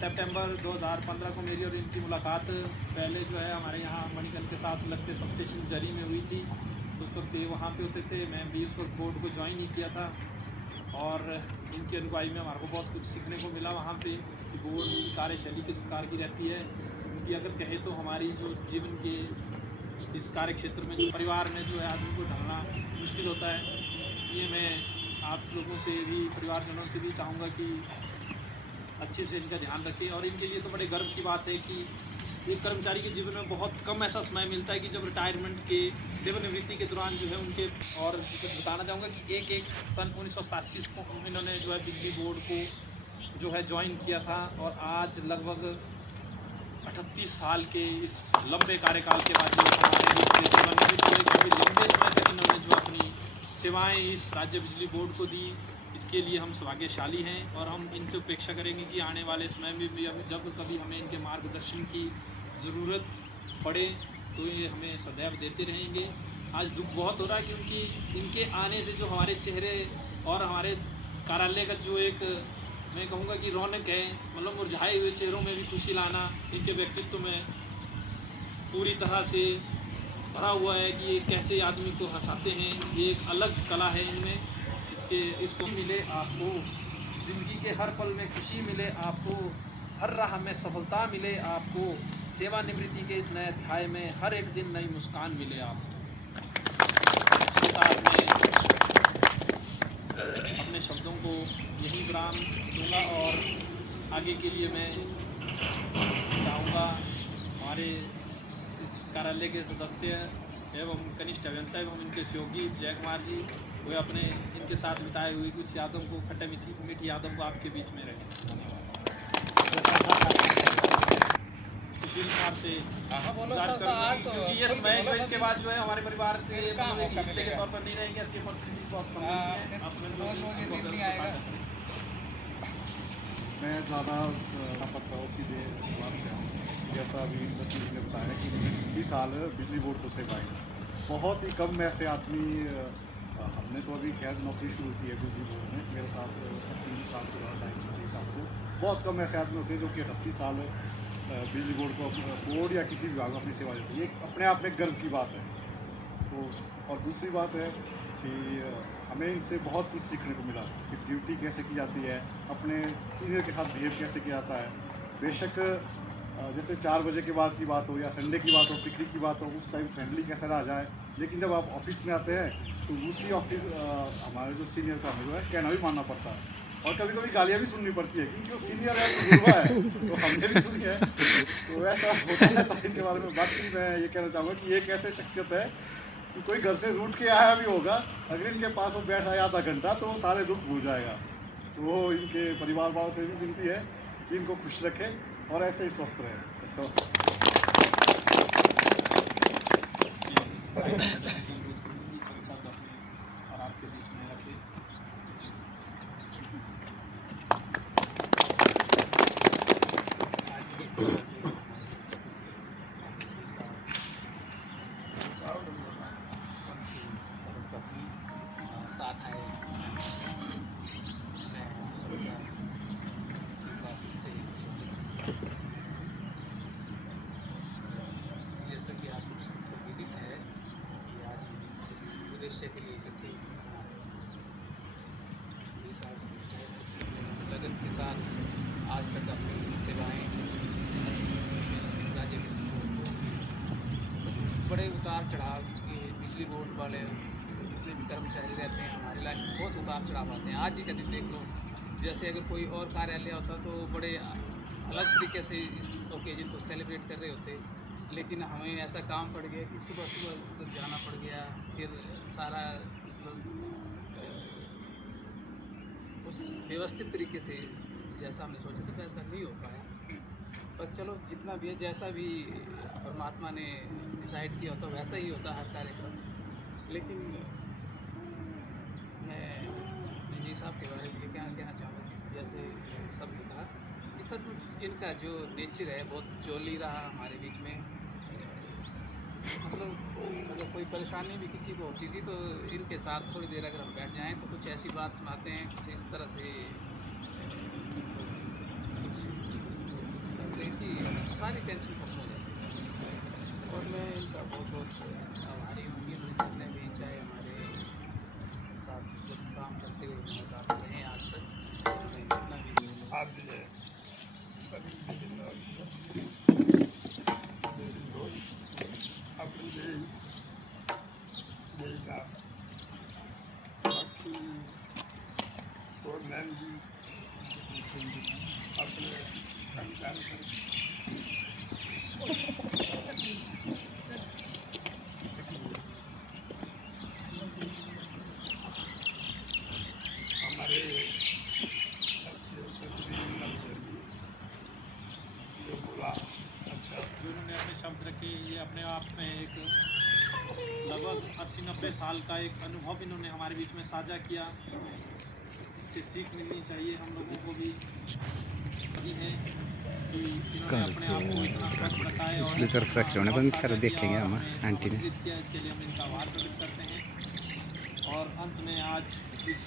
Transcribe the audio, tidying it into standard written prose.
सितंबर 2015 को मेरी और इनकी मुलाकात पहले जो है हमारे यहाँ मणिकल के साथ लगते सब स्टेशन जरी में हुई थी। तो उस वक्त वहाँ पे होते थे, मैं भी उस वक्त बोर्ड को ज्वाइन नहीं किया था और इनकी अगुवाई में हमारे को बहुत कुछ सीखने को मिला वहाँ पे कि बोर्ड की कार्यशैली किस प्रकार की रहती है। क्योंकि अगर कहे तो हमारी जो जीवन के इस कार्य क्षेत्र में जो परिवार में जो है आदमी को ढलना मुश्किल होता है। इसलिए मैं आप लोगों से भी, परिवारजनों से भी चाहूँगा कि अच्छे से इनका ध्यान रखें। और इनके लिए तो बड़े गर्व की बात है कि एक कर्मचारी के जीवन में बहुत कम ऐसा समय मिलता है कि जब रिटायरमेंट के, सेवानिवृत्ति के दौरान जो है उनके, और कुछ बताना चाहूँगा कि एक सन 1987 को इन्होंने जो है बिजली बोर्ड को जो है ज्वाइन किया था और आज लगभग 38 साल के इस लंबे कार्यकाल के बाद जो हमारे बीच में सेवानिवृत्त हुए, काफ़ी लंबे समय तक इन्होंने जो अपनी सेवाएं इस राज्य बिजली बोर्ड को दी। इसके लिए हम सौभाग्यशाली हैं और हम इनसे अपेक्षा करेंगे कि आने वाले समय में भी जब कभी हमें इनके मार्गदर्शन की ज़रूरत पड़े तो ये हमें सदैव देते रहेंगे। आज दुख बहुत हो रहा है क्योंकि इनके आने से जो हमारे चेहरे और हमारे कार्यालय का जो एक, मैं कहूँगा कि रौनक है, मतलब मुरझाए हुए चेहरों में भी खुशी लाना इनके व्यक्तित्व में पूरी तरह से भरा हुआ है कि ये कैसे आदमी को हंसाते हैं। ये एक अलग कला है इनमें। इसको मिले आपको, ज़िंदगी के हर पल में खुशी मिले आपको, हर राह में सफलता मिले आपको, सेवानिवृत्ति के इस नए अध्याय में हर एक दिन नई मुस्कान मिले आपको। इसके साथ मैं अपने शब्दों को यही विराम दूँगा और आगे के लिए मैं चाहूँगा हमारे इस कार्यालय के सदस्य एवं कनिष्ठ अभियंता एवं इनके सहयोगी जय कुमार जी, वे अपने इनके साथ बिताए हुए कुछ यादों को, खट्टे मीठी यादों को आपके बीच में रखें। धन्यवाद। सुशील कुमार से क्योंकि ये समय जो इसके बाद जो है हमारे परिवार से हिस्से के तौर पर नहीं रहेंगे, ऐसी अपॉर्चुनिटी बहुत कम मिलती है। मैं ज़्यादा पता हूँ, सीधे बात कर हूँ। जैसा अभी तस्वीर ने बताया कि 20 साल बिजली बोर्ड को सेवाएं, बहुत ही कम ऐसे आदमी, हमने तो अभी खैर नौकरी शुरू की है बिजली बोर्ड में, मेरे साथ 3 साल से रहा टाइम 3 साल को। बहुत कम ऐसे आदमी होते हैं जो कि 38 साल बिजली बोर्ड को, बोर्ड या किसी विभाग में अपनी सेवा देते हैं। ये अपने आप में गर्व की बात है। तो और दूसरी बात है कि हमें इनसे बहुत कुछ सीखने को मिला कि ड्यूटी कैसे की जाती है, अपने सीनियर के साथ बिहेव कैसे किया जाता है। बेशक जैसे 4 बजे के बाद की बात हो या संडे की बात हो, पिकनिक की बात हो, उस टाइम फ्रेंडली कैसा रहा जाए, लेकिन जब आप ऑफिस में आते हैं तो उसी ऑफिस हमारे जो सीनियर का हमें जो है कहना भी मानना पड़ता है और कभी कभी गालियाँ भी सुननी पड़ती है क्योंकि वो सीनियर है, तजुर्बा है, तो हमने भी सुनी है। तो ऐसा होता है। तो इनके बारे में बाकी मैं ये कहना चाहूँगा कि एक ऐसे शख्सियत है कि कोई घर से रूठ के आया भी होगा, अगर इनके पास वो बैठा है आधा घंटा तो वो सारे दुख भूल जाएगा। तो वो इनके परिवार वालों से भी विनती है कि इनको खुश रखें और ऐसे ही स्वस्थ रहें। और आपके बीच में रखे। साथ आए जैसा कि आप सबको विदित है कि आज जिस उद्देश्य के लिए इकट्ठे लगन के साथ आज तक अपनी सेवाएं राज्य सब बड़े उतार चढ़ाव के बिजली बोर्ड वाले जितने भी कर्मचारी रहते हैं हमारे लाइफ में बहुत उतार चढ़ाव आते हैं। आज ही का दिन देख लो, जैसे अगर कोई और कार्यालय होता तो बड़े अलग तरीके से इस ओकेजन को सेलिब्रेट कर रहे होते, लेकिन हमें ऐसा काम पड़ गया कि सुबह सुबह जाना पड़ गया, फिर सारा मतलब उस व्यवस्थित तरीके से जैसा हमने सोचा था वैसा नहीं हो पाया। पर चलो जितना भी है, जैसा भी परमात्मा ने डिसाइड किया होता वैसा ही होता हर कार्यक्रम। लेकिन मैं जी साहब के बारे में क्या कहना चाहूँगा, जैसे सबने कहा कि सचमुच इनका जो नेचर है बहुत जोली रहा हमारे बीच में। मतलब अगर कोई परेशानी भी किसी को होती थी तो इनके साथ थोड़ी देर अगर हम बैठ जाएं तो कुछ ऐसी बात सुनाते हैं, कुछ इस तरह से कुछ करते हैं कि सारी टेंशन खत्म हो जाती है। और मैं इनका बहुत बहुत आभारी हूँ कि इन्होंने जितने भी चाहे हमारे साथ जब काम करते हुए हमारे साथ रहे आज तक, उन्होंने जितना भी आप जो है अपने बोलता बाकी गवर्नमेंट जी अपने कर्मचारी हमारे जो बोला अच्छा जो इन्होंने अपने शब्द रखे, ये अपने आप में एक लगभग 80-90 साल का एक अनुभव इन्होंने हमारे बीच में साझा किया। इससे सीख मिलनी चाहिए हम लोगों को भी है कि इन्होंने अपने आप को इतना स्वस्थ रखा है और इसलिए फ्रेश होने पर खैर देखेंगे हम आंटी ने किया, इसके लिए हम इनका आभार प्रकट करते हैं। और अंत में आज इस